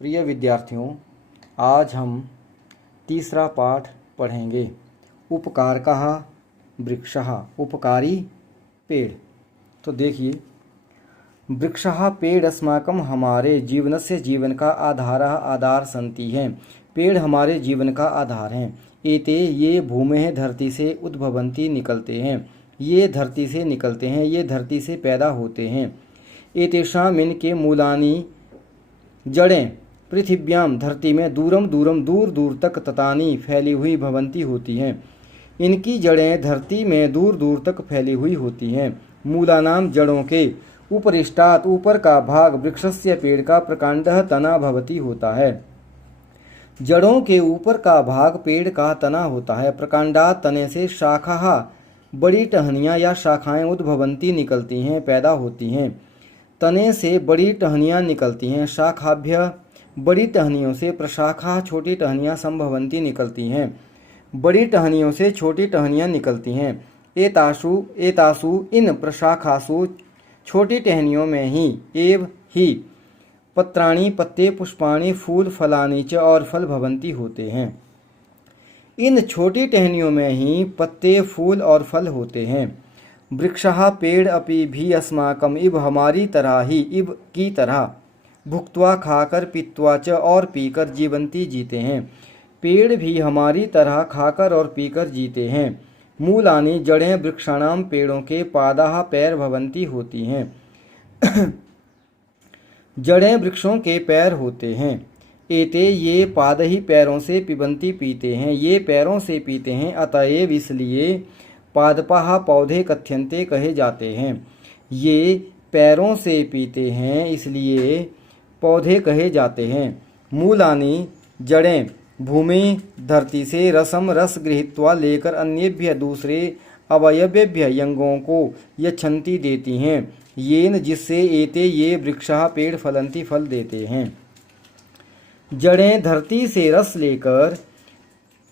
प्रिय विद्यार्थियों, आज हम तीसरा पाठ पढ़ेंगे। उपकारकः वृक्षः, उपकारी पेड़। तो देखिए, वृक्षः पेड़ अस्माकं हमारे जीवनस्य जीवन का आधार सन्ति हैं। पेड़ हमारे जीवन का आधार हैं। एते ये भूमेः धरती से उद्भवन्ति निकलते हैं। ये धरती से निकलते हैं, ये धरती से पैदा होते हैं। एतेषाम् इनके मूलानि जड़ें पृथिव्याम धरती में दूरम दूरम दूर दूर तक ततानी फैली हुई भवंती होती हैं। इनकी जड़ें धरती में दूर दूर तक फैली हुई होती हैं। मूलानाम जड़ों के उपरिष्टात् ऊपर का भाग वृक्षस्य पेड़ का प्रकांडः तना भवती होता है। जड़ों के ऊपर का भाग पेड़ का तना होता है। प्रकांडात् तने से शाखा बड़ी टहनियाँ या शाखाएं उद्भवंती निकलती हैं, पैदा होती हैं। तने से बड़ी टहनियाँ निकलती हैं। शाखाभ्य बड़ी टहनियों से प्रशाखा छोटी टहनियाँ संभवंती निकलती हैं। बड़ी टहनियों से छोटी टहनियाँ निकलती हैं। एतासु इन प्रशाखासु छोटी टहनियों में ही पत्राणि पत्ते पुष्पाणि फूल फलानि च और फल भवंती होते हैं। इन छोटी टहनियों में ही पत्ते फूल और फल होते हैं। वृक्षः पेड़ अपि भी अस्माकम इव हमारी तरह ही, इव की तरह भुक्त्वा खाकर पीत्वा च और पीकर जीवंती जीते हैं। पेड़ भी हमारी तरह खाकर और पीकर जीते हैं। मूलानि जड़ें वृक्षाणाम पेड़ों के पादाः पैर भवंती होती हैं। जड़ें वृक्षों के पैर होते हैं। एते ये पाद ही पैरों से पिबंती पीते हैं, ये पैरों से पीते हैं। अतएव इसलिए पादपाः पौधे कथ्यन्ते कहे जाते हैं। ये पैरों से पीते हैं इसलिए पौधे कहे जाते हैं। मूलानि जड़ें भूमि धरती से रसम रस गृहीत्वा लेकर अन्येभ्य दूसरे अवयवेभ्य अंगों को यच्छन्ति देती हैं। येन जिससे एते ये वृक्षः पेड़ फलंती फल देते हैं। जड़ें धरती से रस लेकर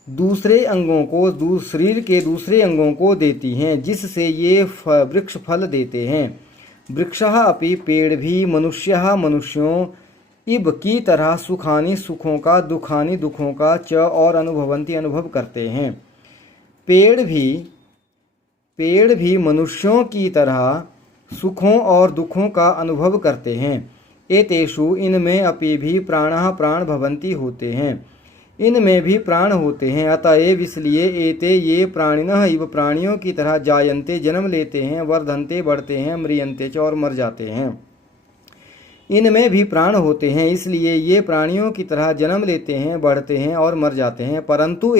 दूसरे अंगों को शरीर के दूसरे अंगों को देती हैं, जिससे ये वृक्ष फल देते हैं। वृक्षः अपि पेड़ भी मनुष्यः मनुष्यों इब की तरह सुखानि सुखों का दुखानि दुखों का च और अनुभवंती अनुभव करते हैं। पेड़ भी मनुष्यों की तरह सुखों और दुखों का अनुभव करते हैं। एतेषु इनमें अपि भी प्राणः प्राण भवंती होते हैं, इनमें भी प्राण होते हैं। अतएव इसलिए एते ये प्राणिनः इव प्राणियों की तरह जायन्ते जन्म लेते हैं, वर्धन्ते बढ़ते हैं, म्रियन्ते च और मर जाते हैं। इनमें भी प्राण होते हैं इसलिए ये प्राणियों की तरह जन्म लेते हैं, बढ़ते हैं और मर जाते हैं। परंतु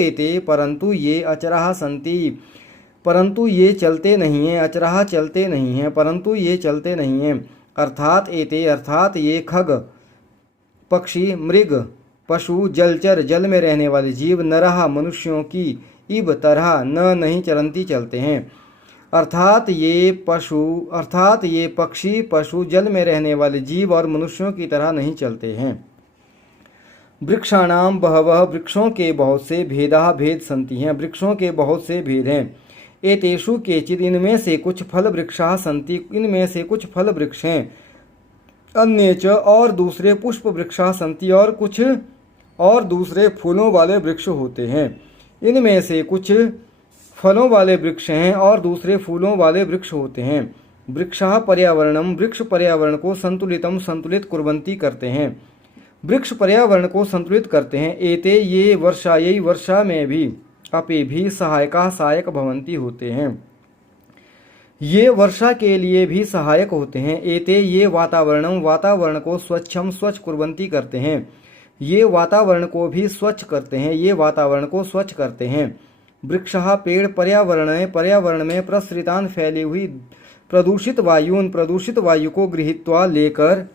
ये अचरः सन्ति, परंतु ये चलते नहीं हैं। अचरः चलते नहीं हैं, परंतु ये चलते नहीं हैं। अर्थात एते अर्थात ये खग पक्षी मृग पशु जलचर जल में रहने वाले जीव नरः मनुष्यों की इब तरह नहीं चरंती चलते हैं। अर्थात ये पक्षी पशु जल में रहने वाले जीव और मनुष्यों की तरह नहीं चलते हैं। वृक्षाणाम बहवः वृक्षों के बहुत से भेदाः भेद सन्ति हैं, वृक्षों के बहुत से भेद हैं। एतेषु केचित् इनमें से कुछ फल वृक्षाः सन्ति, इनमें से कुछ फल वृक्ष हैं। अन्ये च और दूसरे पुष्प वृक्षाः सन्ति और कुछ और दूसरे फूलों वाले वृक्ष होते हैं। इनमें से कुछ फलों वाले वृक्ष हैं और दूसरे फूलों वाले वृक्ष होते हैं। वृक्षः पर्यावरणम वृक्ष पर्यावरण को संतुलित कुर्वन्ति करते हैं, वृक्ष पर्यावरण को संतुलित करते हैं। एते ये वर्षायै वर्षा में भी अपि भी सहायक भवंती होते हैं, ये वर्षा के लिए भी सहायक होते हैं। एते ये वातावरण को स्वच्छ कुर्वन्ति करते हैं, ये वातावरण को भी स्वच्छ करते हैं, ये वातावरण को स्वच्छ करते हैं। वृक्षः पेड़ पर्यावरण में प्रसृतान फैली हुई प्रदूषित वायु को गृहीत्वा लेकर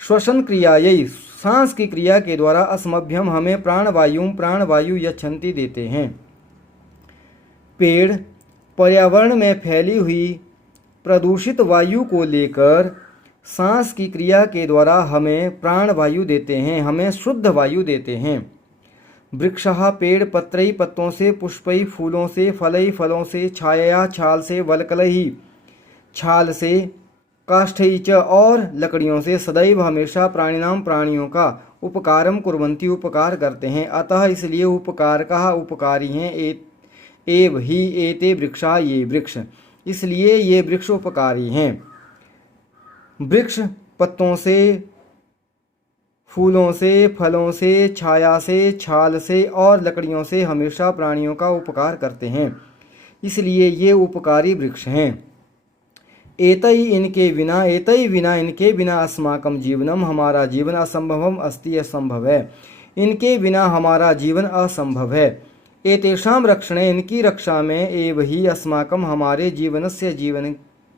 श्वसन क्रियायै सांस की क्रिया के द्वारा अस्मभ्यम हमें प्राणवायु यच्छन्ति देते हैं। पेड़ पर्यावरण में फैली हुई प्रदूषित वायु को लेकर सांस की क्रिया के द्वारा हमें प्राणवायु देते हैं, हमें शुद्ध वायु देते हैं। वृक्षः पेड़ पत्रई पत्तों से, पुष्पई फूलों से, फलई फलों से, छायया छाल से, वल्कलई छाल से, काष्ठै च और लकड़ियों से, सदैव हमेशा, प्राणिनाम प्राणियों का, उपकारम कुर्वन्ति उपकार करते हैं, अतः इसलिए, उपकारकः उपकारी हैं, एव ही एते वृक्षा ये वृक्ष, इसलिए ये वृक्ष उपकारी हैं। वृक्ष पत्तों से, फूलों से, फलों से, छाया से, छाल से और लकड़ियों से हमेशा प्राणियों का उपकार करते हैं, इसलिए ये उपकारी वृक्ष हैं। एतई इनके बिना अस्माकं जीवनम, हमारा जीवन, असंभवम अस्ति, असंभव है, इनके बिना हमारा जीवन असंभव है। एतेषां रक्षणे, इनकी रक्षा में, एव ही अस्माकं, हमारे जीवनस्य, जीवन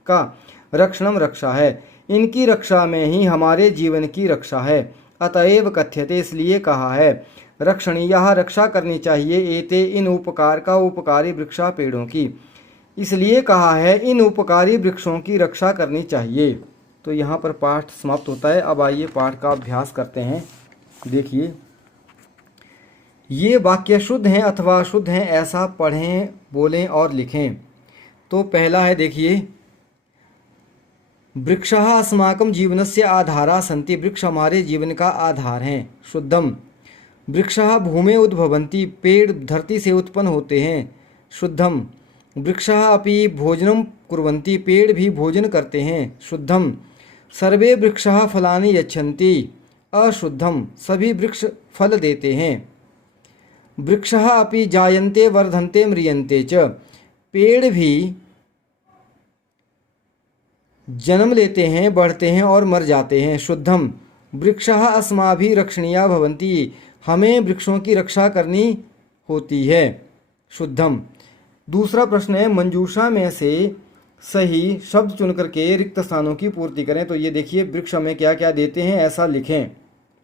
का, रक्षणम रक्षा है, इनकी रक्षा में ही हमारे जीवन की रक्षा है। अतएव कथ्यते, इसलिए कहा है, रक्षणीयः, रक्षा करनी चाहिए, एते, इन उपकार का, उपकारी वृक्षा, पेड़ों की, इसलिए कहा है इन उपकारी वृक्षों की रक्षा करनी चाहिए। तो यहाँ पर पाठ समाप्त होता है। अब आइए पाठ का अभ्यास करते हैं। देखिए, ये वाक्य शुद्ध हैं अथवा अशुद्ध हैं, ऐसा पढ़ें, बोलें और लिखें। तो पहला है, देखिए, वृक्षः अस्माकं जीवनस्य आधारा सन्ति, वृक्ष हमारे जीवन का आधार हैं। शुद्धम, वृक्षः भूमे उद्भवन्ति, पेड़ धरती से उत्पन्न होते हैं। शुद्धम, वृक्षः अपि भोजनं कुर्वन्ति, पेड़ भी भोजन करते हैं। शुद्धम, सर्वे वृक्षः फलानि यच्छन्ति। अशुद्धम, सभी वृक्ष फल देते हैं। वृक्षः अपि जायन्ते वर्धन्ते म्रियन्ते च, पेड़ भी जन्म लेते हैं, बढ़ते हैं और मर जाते हैं। शुद्धम, वृक्षः अस्माभिः रक्षणीया भवन्ति, हमें वृक्षों की रक्षा करनी होती है। शुद्धम। दूसरा प्रश्न है, मंजूषा में से सही शब्द चुनकर के रिक्त स्थानों की पूर्ति करें। तो ये देखिए, वृक्ष हमें क्या क्या देते हैं ऐसा लिखें।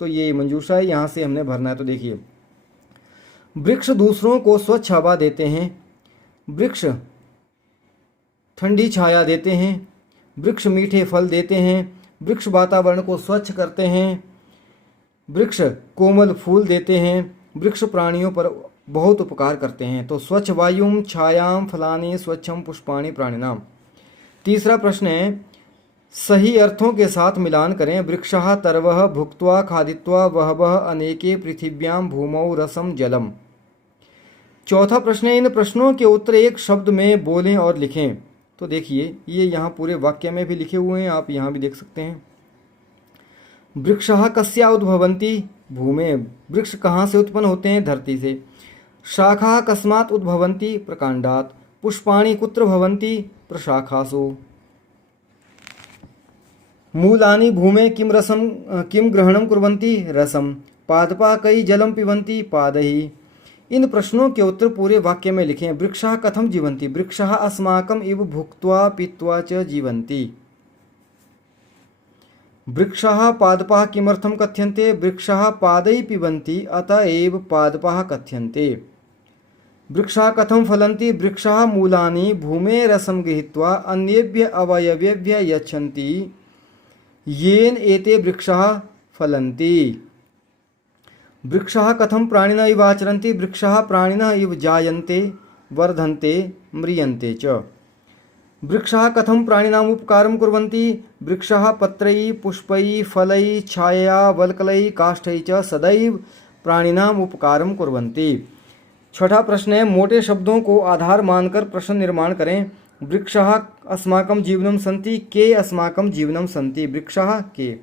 तो ये मंजूषा है, यहाँ से हमने भरना है। तो देखिए, वृक्ष दूसरों को स्वच्छ हवा देते हैं, वृक्ष ठंडी छाया देते हैं, वृक्ष मीठे फल देते हैं, वृक्ष वातावरण को स्वच्छ करते हैं, वृक्ष कोमल फूल देते हैं, वृक्ष प्राणियों पर बहुत उपकार करते हैं। तो स्वच्छ वायुम छायाम फलानि स्वच्छम पुष्पाणि प्राणिनाम। तीसरा प्रश्न है, सही अर्थों के साथ मिलान करें। वृक्षः तरवः भुक्त्वा खादित्वा वहवः अनेके पृथिव्यां भूमौ रसम जलम। चौथा प्रश्न है, इन प्रश्नों के उत्तर एक शब्द में बोलें और लिखें। तो देखिए, ये यहाँ पूरे वाक्य में भी लिखे हुए हैं, आप यहाँ भी देख सकते हैं। वृक्षः कस्या उद्भवन्ति, भूमे, वृक्ष कहाँ से उत्पन्न होते हैं, धरती से। शाखाः कस्मात् उद्भवन्ति, प्रकांडात्। पुष्पाणि कुत्र भवन्ति, प्रशाखासु। मूलानि भूमे किम ग्रहणं कुर्वन्ति, रसम। पादपाः कै जलं पिबन्ति, पादैः। इन प्रश्नों के उत्तर पूरे वाक्य में लिखें। वृक्षः कथं जीवन्ति, वृक्षः अस्माकम् इव भुक्त्वा पीत्वा च जीवन्ति। वृक्षः पादपाः किमर्थं कथ्यन्ते, वृक्षः पादैः पिबन्ति अतः एव पादपाः कथ्यन्ते। वृक्षः कथं फलन्ति, वृक्षः मूलानि भूमे रसं गृहीत्वा अन्येभ्यः अवयवेभ्यः यच्छन्ति, येन एते वृक्षाः फलन्ति। वृक्षाः कथं प्राणिनः इव आचरन्ति, वृक्षाः प्राणिनः इव जायन्ते वर्धन्ते म्रियन्ते च। वृक्षाः कथं प्राणिनाम् उपकारं कुर्वन्ति, वृक्षाः पत्रैः पुष्पैः फलैः छायया वल्कलैः काष्ठैः च सदैव प्राणिनाम् उपकारं कुर्वन्ति। छठा प्रश्न है, मोटे शब्दों को आधार मानकर प्रश्न निर्माण करें। वृक्षाः अस्माकं जीवनं सन्ति, के अस्माकं जीवनं सन्ति। वृक्षाः के।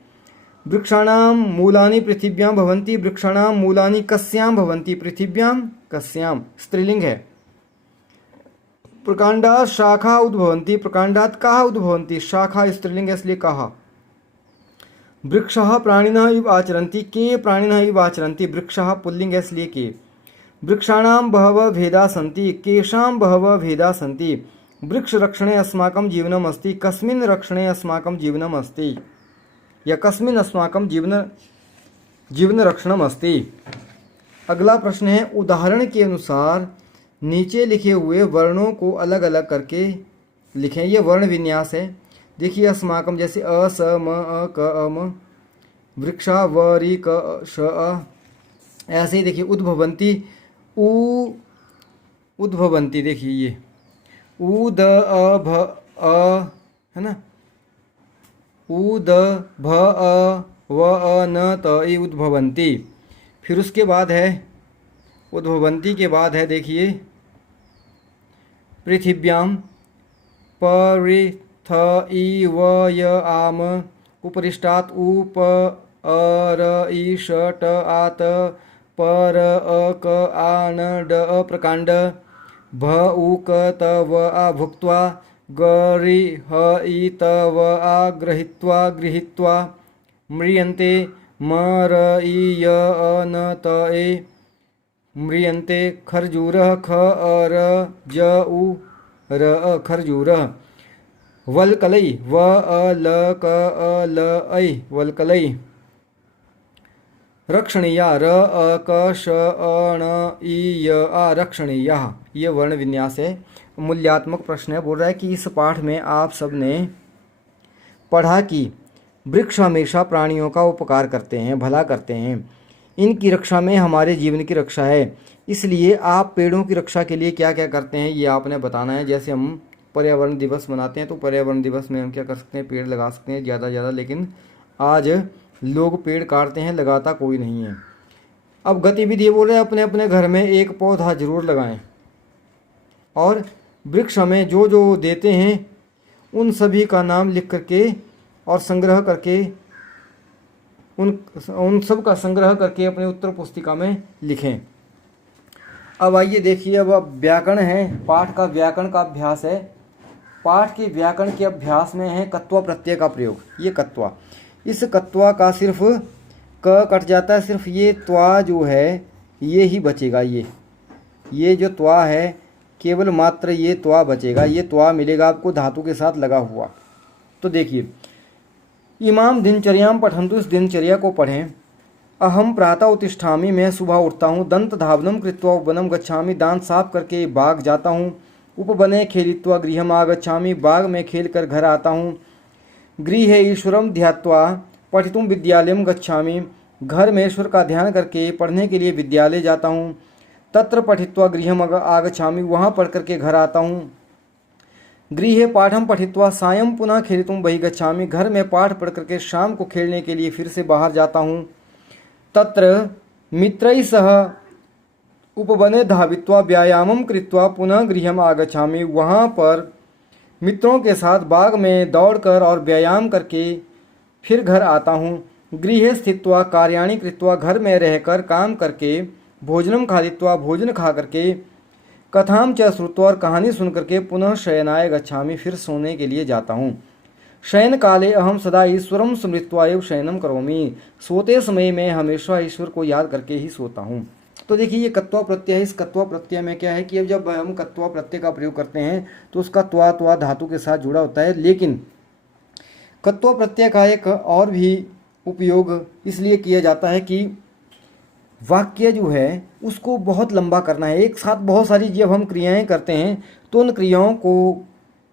वृक्षाणां मूलानि पृथिव्यां भवन्ति, वृक्षाणां मूलानि कस्यां भवन्ति, पृथिव्यां कस्यां, स्त्रीलिंग है। प्रकांडात् शाखा उद्भवन्ति, प्रकांडात् काः उद्भवन्ति, शाखा स्त्रीलिंग है इसलिए काः। वृक्षाः प्राणिनः इव आचरन्ति, के प्राणिनः इव आचरन्ति, वृक्षाः पुल्लिंग है इसलिए के। वृक्षाणां बहवः भेदाः सन्ति, केषां बहवः भेदाः सन्ति। वृक्ष रक्षणे अस्माकं जीवनम् अस्ति, कस्मिन् रक्षणे अस्माकं जीवनम् अस्ति, या कस्मिन् अस्माकं जीवन रक्षणम् अस्ति। अगला प्रश्न है, उदाहरण के अनुसार नीचे लिखे हुए वर्णों को अलग अलग करके लिखें। ये वर्ण विन्यास है। देखिए, अस्माकम जैसे अ स म अ क अ म, वृक्षा व रि क श अ। ऐसे ही देखिए, उद्भवन्ति उ उद्भवन्ति, देखिए ये उ द अ भ अ, है ना। उद भ अ व अ न त ई उद्भवंती। फिर उसके बाद है उद्भवंती के बाद है देखिए पृथिव्याम परिथ इव य आम उपरिष्टात् उप अर ईषट आत पर अक आन ड प्रकांड भ उक तव आ भुक्त्वा गृह तव आ गृहीत्वा म्रियन्ते मर य अन त ए म्रियन्ते खर्जूरः ख अर ज उ र खर्जूरः वल्कलै व अ ल क अ ल ऐ वल्कलै रक्षणीया र अ क श अण ई य आ रक्षणीया। ये वर्ण विन्यास है, मूल्यात्मक प्रश्न है। बोल रहा है कि इस पाठ में आप सबने पढ़ा कि वृक्ष हमेशा प्राणियों का उपकार करते हैं, भला करते हैं, इनकी रक्षा में हमारे जीवन की रक्षा है। इसलिए आप पेड़ों की रक्षा के लिए क्या क्या करते हैं ये आपने बताना है। जैसे हम पर्यावरण दिवस मनाते हैं तो पर्यावरण दिवस में हम क्या कर सकते हैं, पेड़ लगा सकते हैं ज़्यादा से ज़्यादा। लेकिन आज लोग पेड़ काटते हैं, लगाता कोई नहीं है। अब गतिविधि बोल रहे हैं अपने अपने घर में एक पौधा जरूर लगाएं और वृक्ष हमें जो जो देते हैं उन सभी का नाम लिख करके और संग्रह करके उन सब का संग्रह करके अपने उत्तर पुस्तिका में लिखें। अब आइए देखिए, अब व्याकरण है, पाठ का व्याकरण का अभ्यास है। पाठ के व्याकरण के अभ्यास में है कत्वा प्रत्यय का प्रयोग। ये कत्वा, इस कत्वा का सिर्फ क कट जाता है, सिर्फ ये त्वा जो है ये ही बचेगा। ये जो त्वा है केवल मात्र ये त्वा बचेगा, ये त्वा मिलेगा आपको धातु के साथ लगा हुआ। तो देखिए, इमाम दिनचर्याम पठन्तु, इस दिनचर्या को पढ़ें। अहम प्रातः उत्तिष्ठामि, मैं सुबह उठता हूँ। दंत धावनम कृत्वा उपवनम गच्छामि, दांत साफ करके बाग जाता हूँ। उपवने खेलित्वा गृहम आगच्छामि, बाग में खेल कर घर आता हूँ। गृहे ईश्वरम ध्यात्वा पठितुम विद्यालयम गच्छामि, घर में ईश्वर का ध्यान करके पढ़ने के लिए विद्यालय जाता हूँ। तत्र पठित्वा गृहम आगच्छामि, वहाँ पढ़ करके घर आता हूँ। गृहे पाठम पठित्वा सायं पुनः खेलितुम बहि गच्छामि, घर में पाठ पढ़ करके शाम को खेलने के लिए फिर से बाहर जाता हूँ। तत्र मित्रैः सह उपवने धावित्वा व्यायामं कृत्वा पुनः गृहम आगच्छामि, वहाँ पर मित्रों के साथ बाग में दौड़कर और व्यायाम करके फिर घर आता हूँ। गृहे स्थित्वा कार्याणि कृत्वा, घर में रहकर काम करके, भोजनम खादित्वा, भोजन खा करके, कथाम च श्रुत्वा, और कहानी सुन करके, पुनः शयनाय गच्छामि, फिर सोने के लिए जाता हूँ। शयन काले अहम सदा ईश्वरम स्मृत्वा एव शयनम करोमि, सोते समय मैं हमेशा ईश्वर को याद करके ही सोता हूँ। तो देखिए ये कत्वा प्रत्यय है। इस कत्वा प्रत्यय में क्या है कि अब जब हम कत्वा प्रत्यय का प्रयोग करते हैं तो उसका त्वा धातु के साथ जुड़ा होता है। लेकिन कत्वा प्रत्यय का एक और भी उपयोग इसलिए किया जाता है कि वाक्य जो है उसको बहुत लंबा करना है। एक साथ बहुत सारी जब हम क्रियाएं करते हैं तो उन क्रियाओं को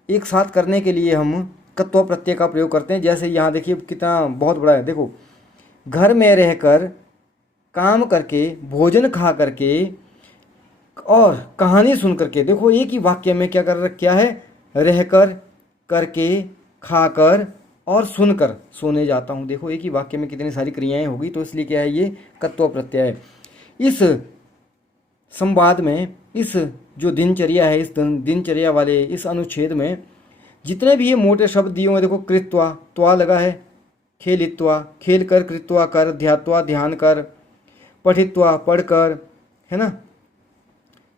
एक साथ करने के लिए हम कत्वा प्रत्यय का प्रयोग करते हैं। जैसे यहाँ देखिए कितना बहुत बड़ा है। देखो, घर में रहकर काम करके, भोजन खा करके और कहानी सुन करके, देखो एक ही वाक्य में क्या है, रहकर, करके, खाकर और सुनकर सोने जाता हूँ। देखो एक ही वाक्य में कितनी सारी क्रियाएं होगी, तो इसलिए क्या है ये कत्वा प्रत्यय है। इस संवाद में, इस जो दिनचर्या है, इस दिनचर्या वाले इस अनुच्छेद में जितने भी ये मोटे शब्द दिए हुए, देखो कृत्वा, त्वा लगा है, खेलित्वा, खेल कर, कृत्वा कर, ध्यात्वा, ध्यान कर, पठित्वा, पढ़कर, है ना,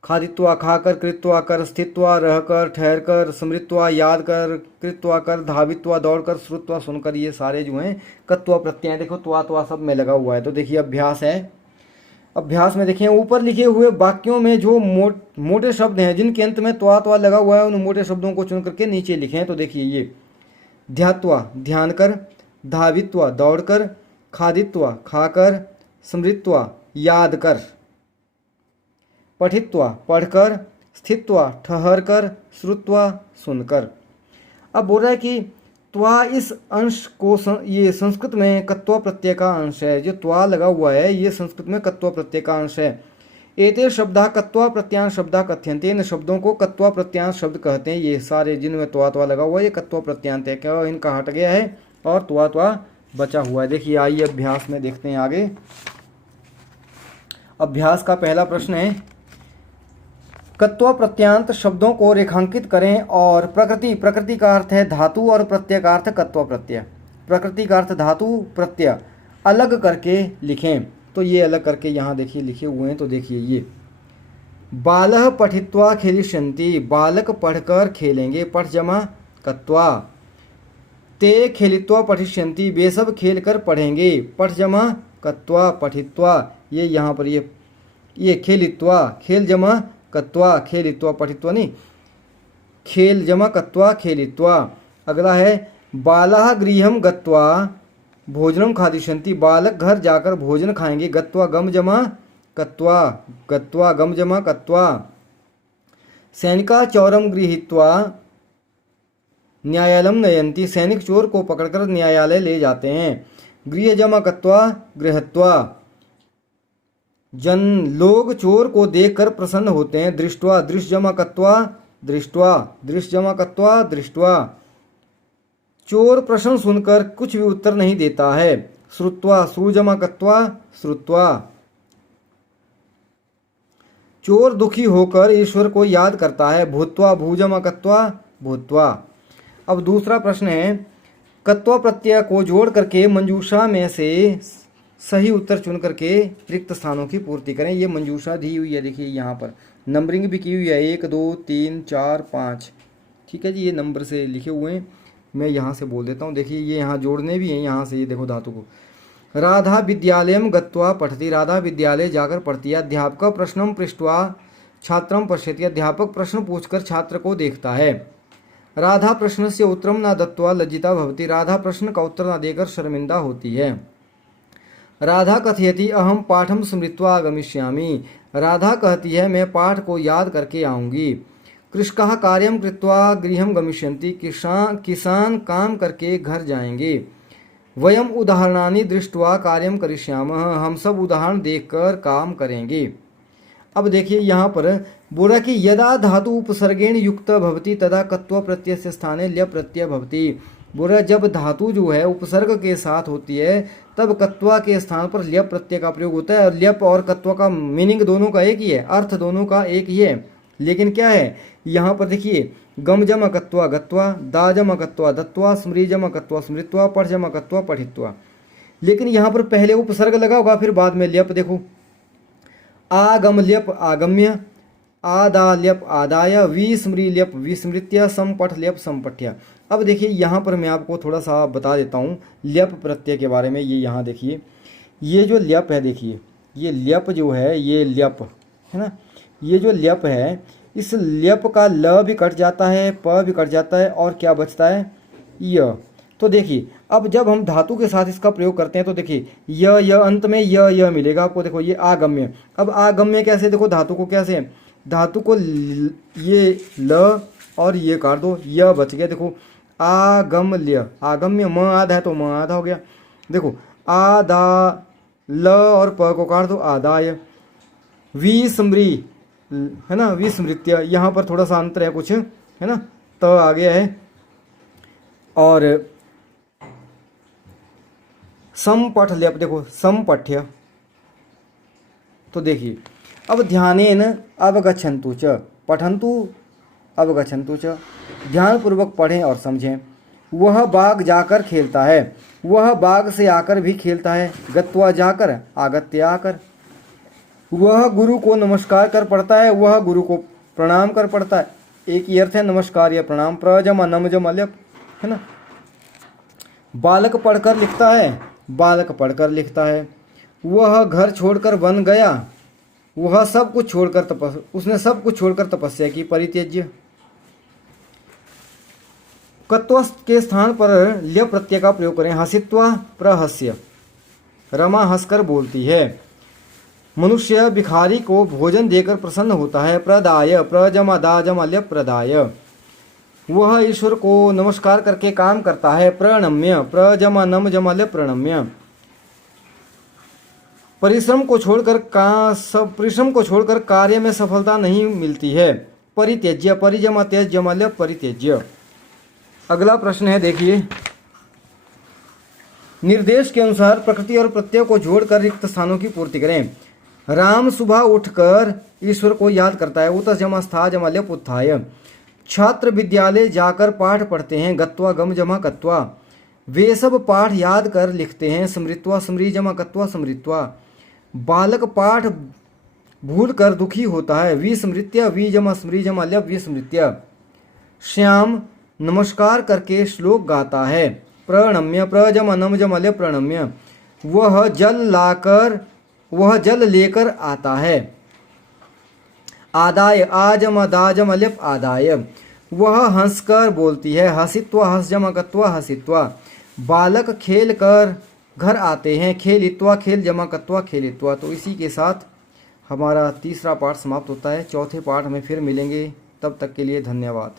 खादित्वा, खाकर, कृत्वा कर, स्थित्वा, रहकर, ठहरकर, स्मृत्वा, याद कर, कृत्वा कर, धावित्वा, दौड़कर, श्रुत्वा, सुनकर, ये सारे जो हैं कत्वा प्रत्यय। देखो त्वा सब में लगा हुआ है। तो देखिए अभ्यास है। अभ्यास में देखिए ऊपर लिखे हुए वाक्यों में जो मोटे शब्द हैं जिनके अंत में त्वा लगा हुआ है, उन मोटे शब्दों को चुन करके नीचे लिखें। तो देखिए ये ध्यात्वा, ध्यान कर, धावित्वा, दौड़कर, खादित्वा, खाकर, स्मृत्वा, याद कर, पठित्वा, पढ़कर, स्थित्वा, ठहर कर, श्रुत्वा, सुनकर। अब बोल रहा है कि त्वा इस अंश को ये संस्कृत में कत्वा प्रत्यय का अंश है। जो त्वा लगा हुआ है ये संस्कृत में कत्वा प्रत्यय का अंश है। एते शब्दा कत्वा प्रत्यांश शब्दा कथ्यन्ते, इन शब्दों को कत्वा प्रत्यांश शब्द कहते हैं। ये सारे जिनमें त्वा लगा हुआ है ये कत्वा प्रत्यांत है। क्या इनका हट गया है और त्वा बचा हुआ है। देखिए आइए अभ्यास में देखते हैं आगे। अभ्यास का पहला प्रश्न है, कत्वा प्रत्यांत शब्दों को रेखांकित करें और प्रकृति का अर्थ है धातु और प्रत्यय का अर्थ कत्वा प्रत्यय, प्रकृति का अर्थ धातु प्रत्यय अलग करके लिखें। तो ये अलग करके यहाँ देखिए लिखे हुए हैं। तो देखिए ये बालः पठित्वा खेलिष्यन्ति, बालक पढ़कर खेलेंगे, पठ जमा कत्वा। ते खेलित्वा पठिष्यन्ति, वे सब खेल कर पढ़ेंगे, पठ जमा कत्वा पठित्वा। ये यहाँ पर ये खेलित्वा, खेल जमा कत्वा, खेलित्वा पठित्वा नहीं, खेल जमा कत्वा खेलित्वा। अगला है बालः गृहं गत्वा भोजनम खादिष्यन्ति, बालक घर जाकर भोजन खाएंगे, गत्वा गम जमा कत्वा, गत्वा गम जमा कत्वा। सैनिका चौरम गृहीत्वा न्यायालयम नयन्ति, सैनिक चोर को पकड़कर न्यायालय ले जाते हैं, गृह जमा कत्वा गृहत्वा। जन लोग चोर को देखकर प्रसन्न होते हैं, दृष्ट्वा, दृश्य जमा कत्वा दृष्ट्वा, दृश्य जमा कत्वा दृष्ट्वा। चोर प्रश्न सुनकर कुछ भी उत्तर नहीं देता है, श्रुत्वा, श्रु जमा कत्वा श्रुत्वा। चोर दुखी होकर ईश्वर को याद करता है, भूत्वा, भू जमा कत्वा भूत्वा। अब दूसरा प्रश्न है, कत्वा प्रत्यय को जोड़ करके मंजूषा में से सही उत्तर चुन करके रिक्त स्थानों की पूर्ति करें। ये मंजूषा दी हुई है, देखिए यहाँ पर नंबरिंग भी की हुई है, 1 2 3 4 5, ठीक है जी। ये नंबर से लिखे हुए हैं, मैं यहाँ से बोल देता हूँ। देखिए ये यहाँ जोड़ने भी हैं, यहाँ से ये देखो धातु को। राधा विद्यालयम गत्वा पठति, राधा विद्यालय जाकर पढ़ती है। अध्यापक प्रश्नम पृष्ट्वा छात्रम पश्यति, अध्यापक प्रश्न पूछकर छात्र को देखता है। राधा प्रश्न से उत्तरम न दत्वा लज्जिता भवति, राधा प्रश्न का उत्तर न देकर शर्मिंदा होती है। राधा कथयति अहम पाठम स्मृत्वा आगमिष्यामि, राधा कहती है मैं पाठ को याद करके आऊँगी। कृषकाः कार्यं कृत्वा गृहं गमिष्यन्ति, किसान काम करके घर जाएंगे। वयम उदाहरणानि दृष्ट्वा कार्यं करिष्यामः, हम सब उदाहरण देखकर काम करेंगे। अब देखिए यहाँ पर बोला कि यदा धातु उपसर्गेण युक्त भवति तदा कत्वा प्रत्यय स्थाने ल्यप प्रत्यय भवति। बोला जब धातु जो है उपसर्ग के साथ होती है तब कत्वा के स्थान पर ल्यप प्रत्यय का प्रयोग होता है। और ल्यप और कत्वा का मीनिंग दोनों का एक ही है, अर्थ दोनों का एक ही है, लेकिन क्या है यहाँ पर देखिए गम जमा कत्वा गत्वा, दा जमा कत्वा दत्वा, स्मृ जमा कत्वा स्मृत्वा, पठ जमा कत्वा पठित्वा। लेकिन यहाँ पर पहले उपसर्ग लगा होगा फिर बाद में ल्यप। देखो आगम ल्यप आगम्य, आदा ल्यप आदाय, विस्मृ ल्यप विस्मृत्य, संपठ ल्यप संपठ्य। अब देखिए यहाँ पर मैं आपको थोड़ा सा बता देता हूँ ल्यप प्रत्यय के बारे में। ये यहाँ देखिए ये जो ल्यप है, देखिए ये ल्यप जो है, ये ल्यप है ना, ये जो ल्यप है इस ल्यप का ल भी कट जाता है, प भी कट जाता है, और क्या बचता है य। तो देखिए अब जब हम धातु के साथ इसका प्रयोग करते हैं तो देखिए य अंत में य मिलेगा आपको। देखो ये आगम्य, अब आगम्य कैसे, देखो धातु को कैसे, धातु को ये ल और ये काट दो, य बच गया। देखो आगम्य, आगम्य म आधा है तो म आधा हो गया। देखो आदा ल और प को काट दो, आदाय। विस्मृ है ना, विस्मृत्य, यहाँ पर थोड़ा सा अंतर है कुछ है ना, त आ गया है। और संपठ ल्यप, देखो संपठ्य। तो देखिए अब ध्यानेन अवगच्छन्तु च, पठन्तु अवगच्छन्तु च, ध्यानपूर्वक पढ़ें और समझें। वह बाग जाकर खेलता है, वह बाग से आकर भी खेलता है, गत्वा जाकर, आगत्य आकर। वह गुरु को नमस्कार कर पढ़ता है, वह गुरु को प्रणाम कर पढ़ता है। एक ही अर्थ है नमस्कार या प्रणाम, प्रजमा नम जमा ल्यप है ना। बालक पढ़कर लिखता है, बालक पढ़कर लिखता है। वह घर छोड़कर वन गया, वह सब कुछ छोड़कर उसने सब कुछ छोड़कर तपस्या की, परित्यज्य। कत्वा के स्थान पर ल्यप प्रत्यय का प्रयोग करें, हसित्वा प्रहस्य, रमा हंसकर बोलती है। मनुष्य भिखारी को भोजन देकर प्रसन्न होता है, प्रदाय, प्रजमा दा जमा ल्यप प्रदाय। वह ईश्वर को नमस्कार करके काम करता है, प्रणम्य, प्रजमा नम जमा ल्यप प्रणम्य। परिश्रम को छोड़कर कार्य में सफलता नहीं मिलती है, परित्यज्य, परिजमा तेज जमा ल्यप परित्यज्य। अगला प्रश्न है देखिए, निर्देश के अनुसार प्रकृति और प्रत्यय को जोड़कर रिक्त स्थानों की पूर्ति करें। राम सुबह उठकर ईश्वर को याद करता है। उतस जमा स्था जमा ल्यप उत्थाय। छात्र विद्यालय जाकर पाठ पढ़ते हैं। गत्वा गम जमा कत्वा। वे सब पाठ याद कर लिखते हैं। स्मृत्वा स्मृ जमा कत्वा स्मृत्वा। बालक पाठ भूल कर दुखी होता है। विस्मृत्य वी जमा स्मृ जमा ल्यप विस्मृत्य। श्याम नमस्कार करके श्लोक गाता है। प्रणम्य प्रजम नम जम ल्यप प्रणम्य। वह जल लेकर आता है। आदाय आजम दाजम ल्यप आदाय। वह हंसकर बोलती है। हसित्वा हस जमा कत्वा हसित्वा। बालक खेल कर घर आते हैं। खेलित्वा खेल जमा कत्वा खेलित्वा। तो इसी के साथ हमारा तीसरा पाठ समाप्त होता है। चौथे पाठ में फिर मिलेंगे, तब तक के लिए धन्यवाद।